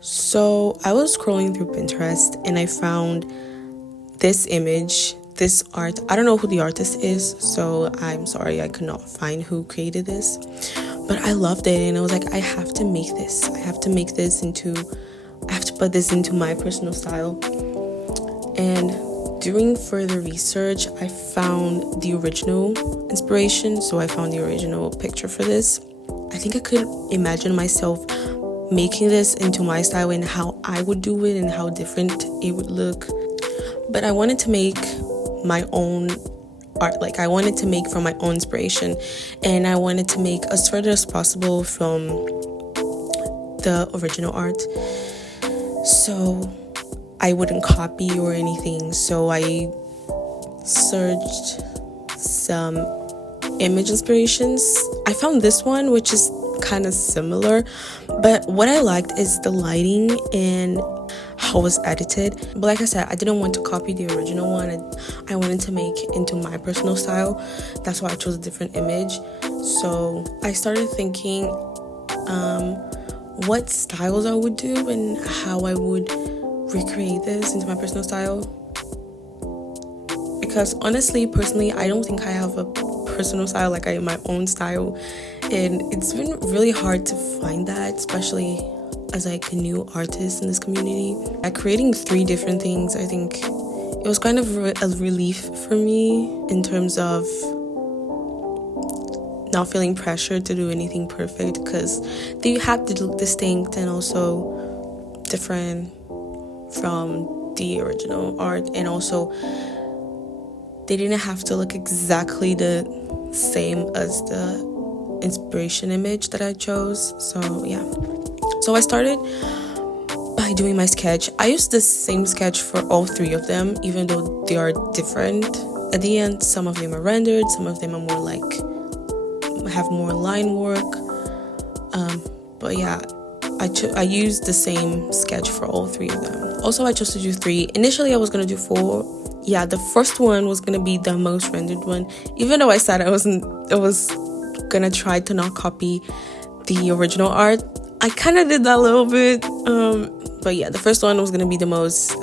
So I was scrolling through Pinterest and I found this image, this art. I don't know who the artist is, so I'm sorry I could not find who created this, but I loved it and I was like, I have to make this. I have to put this into my personal style. And doing further research, I found the original inspiration. So I found the original picture for this. I think I could imagine myself making this into my style and how I would do it and how different it would look. But I wanted to make my own art. Like, I wanted to make from my own inspiration, and I wanted to make as further as possible from the original art, so I wouldn't copy or anything. So I searched some image inspirations. I found this one, which is kind of similar, but what I liked is the lighting and how it was edited. But like I said, I didn't want to copy the original one. I wanted to make into my personal style. That's why I chose a different image. So I started thinking what styles I would do and how I would recreate this into my personal style. Because honestly, personally, I don't think I have a personal style, like I have my own style, and it's been really hard to find that, especially as like a new artist in this community. Creating 3 different things, I think it was kind of a relief for me in terms of not feeling pressured to do anything perfect, because they have to look distinct and also different from the original art, and also they didn't have to look exactly the same as the inspiration image that I chose. So yeah, so I started by doing my sketch. I used the same sketch for all 3 of them, even though they are different. At the end, some of them are rendered, some of them are more like have more line work, but yeah, I used the same sketch for all 3 of them. Also, I chose to do 3. Initially I was gonna do 4. Yeah, the first one was gonna be the most rendered one, even though I said I was gonna try to not copy the original art. I kind of did that a little bit, but yeah, the first one was gonna be the most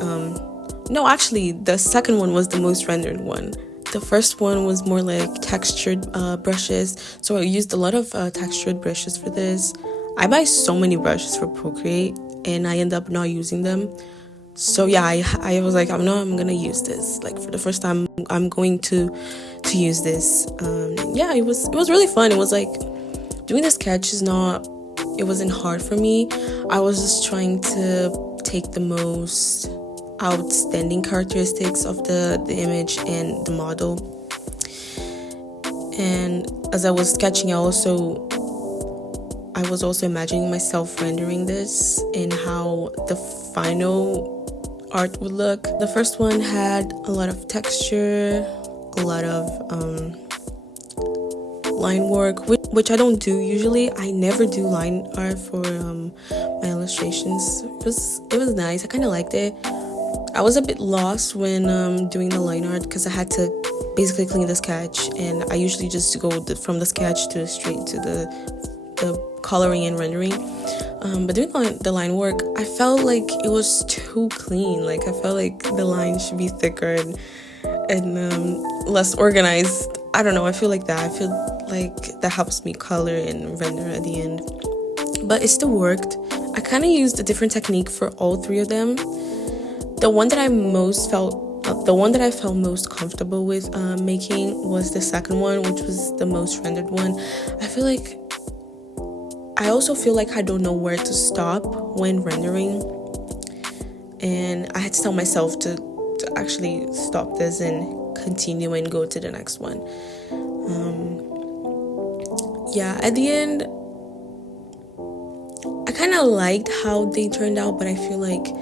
no, actually the second one was the most rendered one. The first one was more like textured brushes, so I used a lot of textured brushes for this. I buy so many brushes for Procreate and I end up not using them. So yeah, I was like, I'm gonna use this. Like, for the first time, I'm going to use this. Yeah, it was really fun. It was like, doing the sketch it wasn't hard for me. I was just trying to take the most outstanding characteristics of the image and the model. And as I was sketching, I was also imagining myself rendering this and how the final art would look. The first one had a lot of texture, a lot of line work, which I don't do usually. I never do line art for my illustrations. It was nice. I kind of liked it. I was a bit lost when doing the line art, because I had to basically clean the sketch, and I usually just go from the sketch to straight to the coloring and rendering. But doing the line work, I felt like it was too clean. Like, I felt like the line should be thicker and less organized. I don't know, I feel like that. I feel like that helps me color and render at the end. But it still worked. I kind of used a different technique for all 3 of them. The one that I felt most comfortable with making was the second one, which was the most rendered one. I also feel like I don't know where to stop when rendering, and I had to tell myself to actually stop this and continue and go to the next one. Yeah, at the end, I kind of liked how they turned out, but I feel like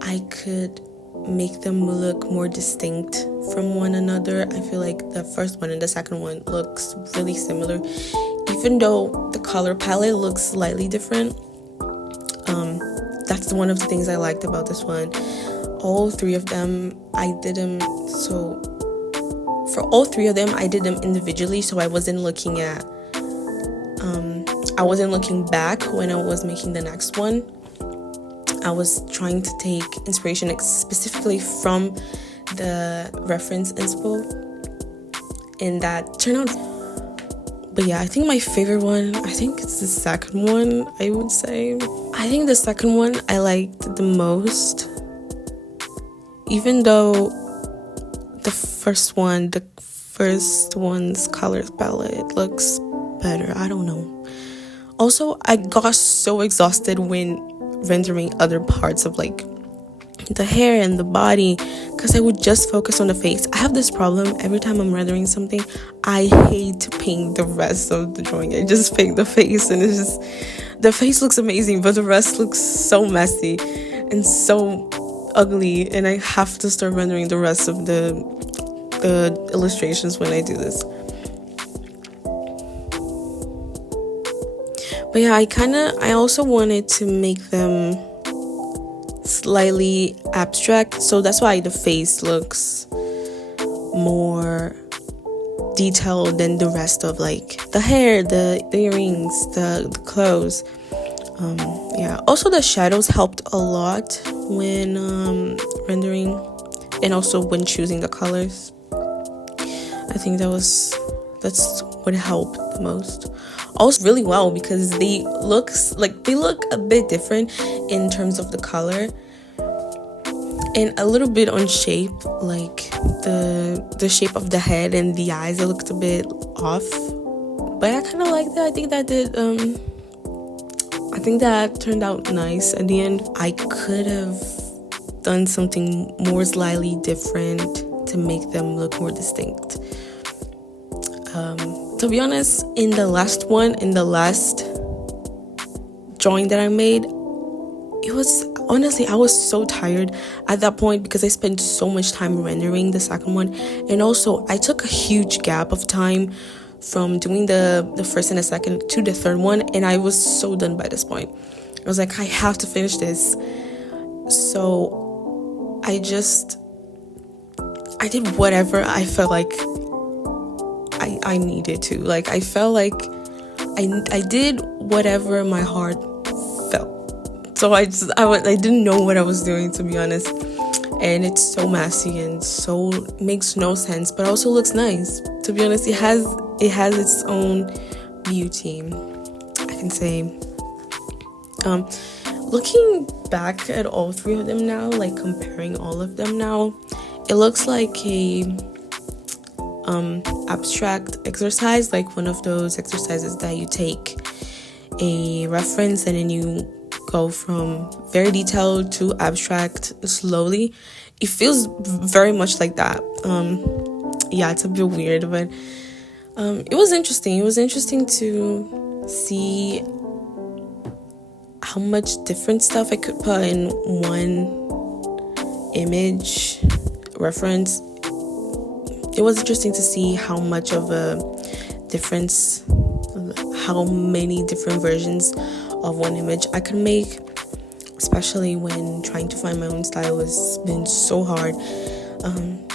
I could make them look more distinct from one another. I feel like the first one and the second one looks really similar, even though the color palette looks slightly different. That's one of the things I liked about this one. All 3 of them, I did them, so for all 3 of them, I did them individually, so I wasn't looking back when I was making the next one. I was trying to take inspiration specifically from the reference inspo, and that turned out. But yeah, I think my favorite one, I think it's the second one, I would say. I think the second one I liked the most, even though the first one's color palette looks better. I don't know. Also, I got so exhausted when rendering other parts of like the hair and the body, because I would just focus on the face. I have this problem every time I'm rendering something. I hate to paint the rest of the drawing. I just paint the face, and it's just, the face looks amazing, but the rest looks so messy and so ugly, and I have to start rendering the rest of the illustrations when I do this. But yeah, I also wanted to make them slightly abstract, so that's why the face looks more detailed than the rest of like the hair, the earrings, the clothes. Yeah, also the shadows helped a lot when rendering, and also when choosing the colors. I think that's what helped the most. Also really well, because they look a bit different in terms of the color and a little bit on shape, like the shape of the head and the eyes, it looked a bit off, but I kind of like that. I think that turned out nice at the end. I could have done something more slightly different to make them look more distinct. To be honest, in the last drawing that I made, it was honestly, I was so tired at that point because I spent so much time rendering the second one, and also I took a huge gap of time from doing the first and the second to the third one, and I was so done by this point. I was like, I have to finish this. So I did whatever I felt like I needed to. Like, I felt like I did whatever my heart felt. So I didn't know what I was doing, to be honest. And it's so messy and so makes no sense, but also looks nice. To be honest, it has its own beauty, I can say. Looking back at all three of them now, like comparing all of them now, it looks like a abstract exercise, like one of those exercises that you take a reference and then you go from very detailed to abstract slowly. It feels very much like that. Yeah, it's a bit weird, but it was interesting. It was interesting to see how much different stuff I could put in one image reference. It was interesting to see how much of a difference, how many different versions of one image I could make, especially when trying to find my own style has been so hard.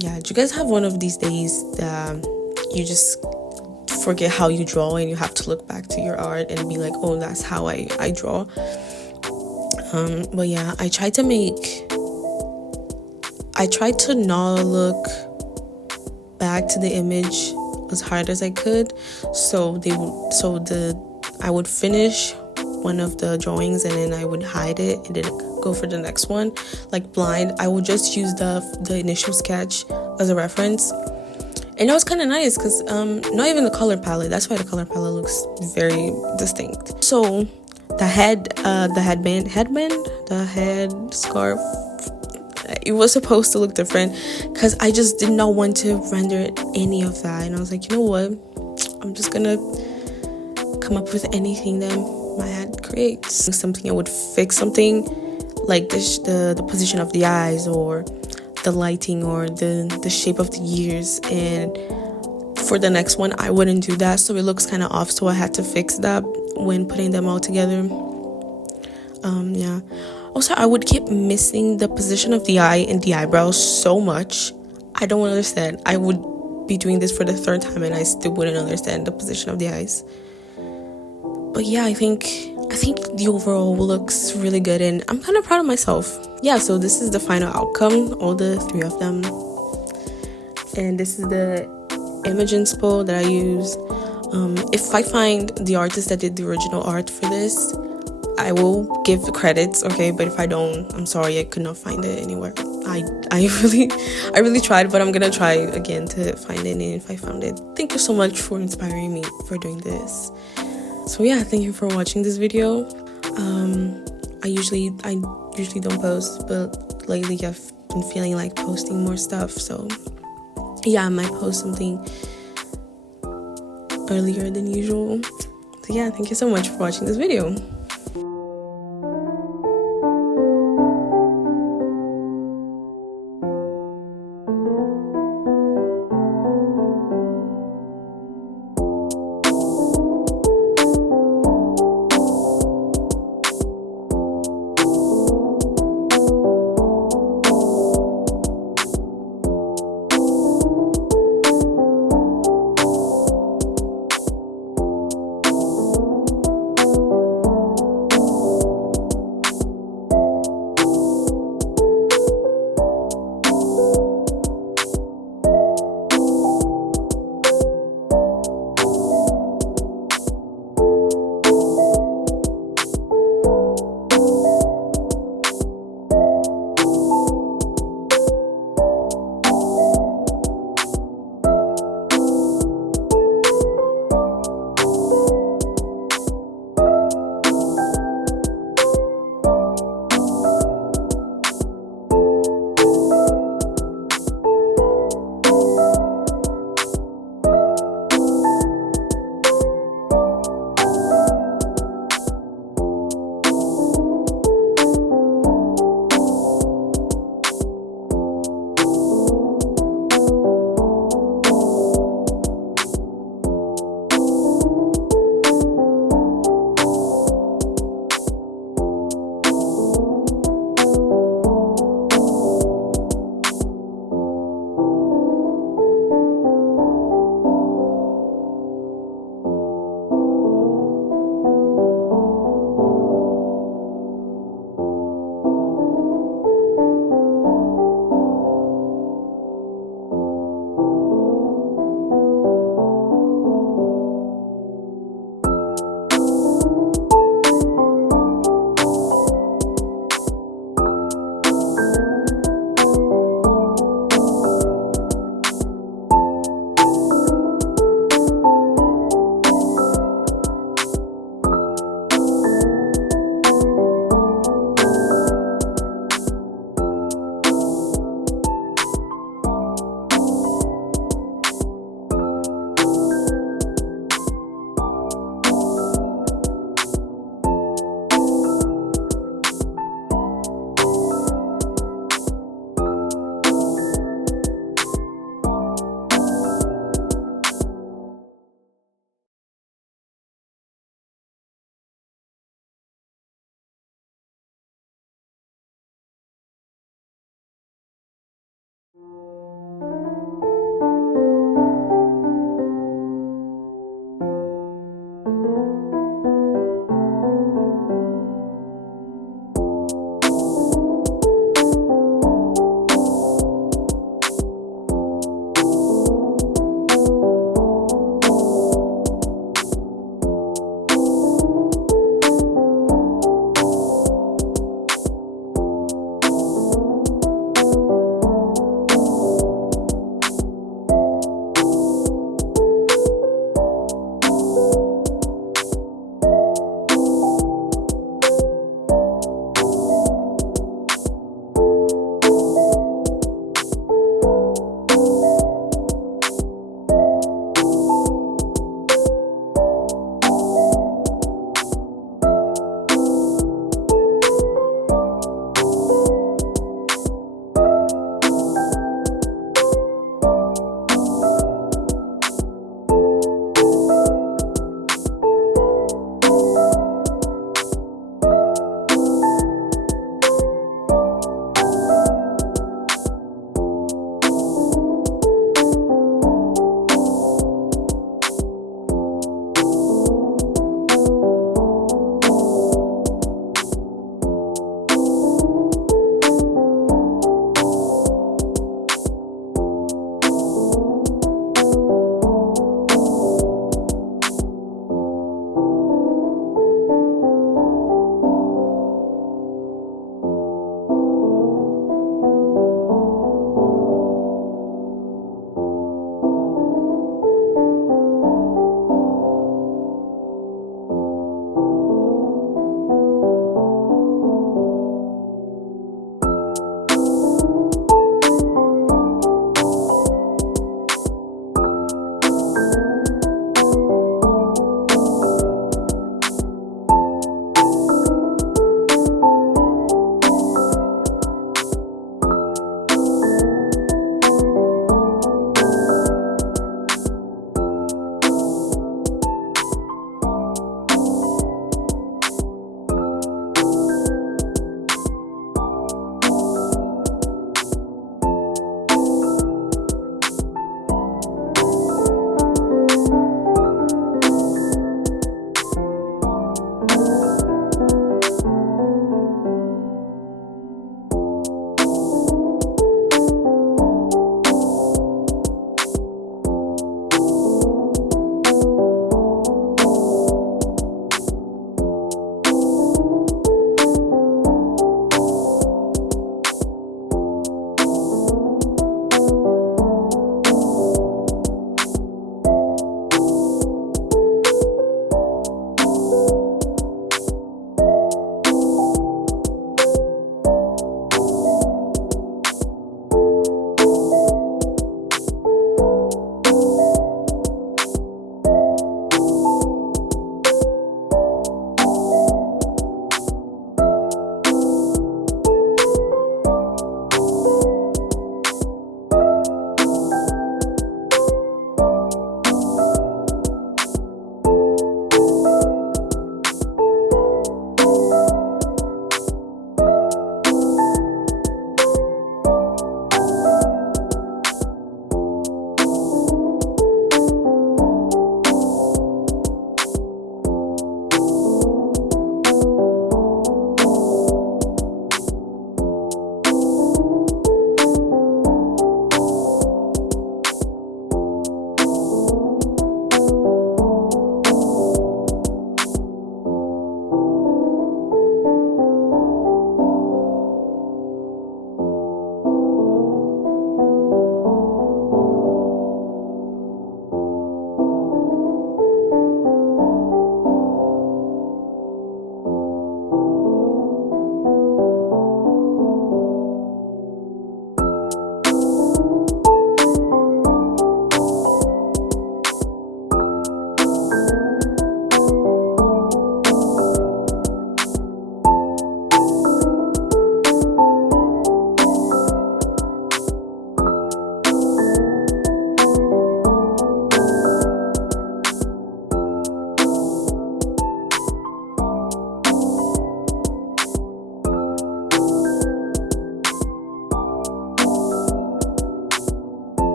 Yeah, do you guys have one of these days that you just forget how you draw and you have to look back to your art and be like, oh, that's how I draw? But yeah, I tried to not look back to the image as hard as I could, I would finish one of the drawings and then I would hide it and then go for the next one, like blind. I would just use the initial sketch as a reference, and it was kind of nice because not even the color palette. That's why the color palette looks very distinct. So the head scarf, it was supposed to look different because I just did not want to render any of that, and I was like, you know what, I'm just gonna come up with anything that my head creates. Something I would fix, something like the position of the eyes or the lighting or the shape of the ears, and for the next one I wouldn't do that, so it looks kind of off, so I had to fix that when putting them all together. Yeah, also I would keep missing the position of the eye and the eyebrows so much. I don't understand. I would be doing this for the third time and I still wouldn't understand the position of the eyes. But yeah, I think I think the overall looks really good, and I'm kind of proud of myself. Yeah, so this is the final outcome, all the 3 of them. And this is the image inspo that I use. If I find the artist that did the original art for this, I will give the credits, okay? But if I don't, I'm sorry, I could not find it anywhere. I really tried, but I'm gonna try again to find it, and if I found it, thank you so much for inspiring me for doing this. So yeah, thank you for watching this video. I usually don't post, but lately I've been feeling like posting more stuff, so yeah, I might post something earlier than usual. So yeah, thank you so much for watching this video.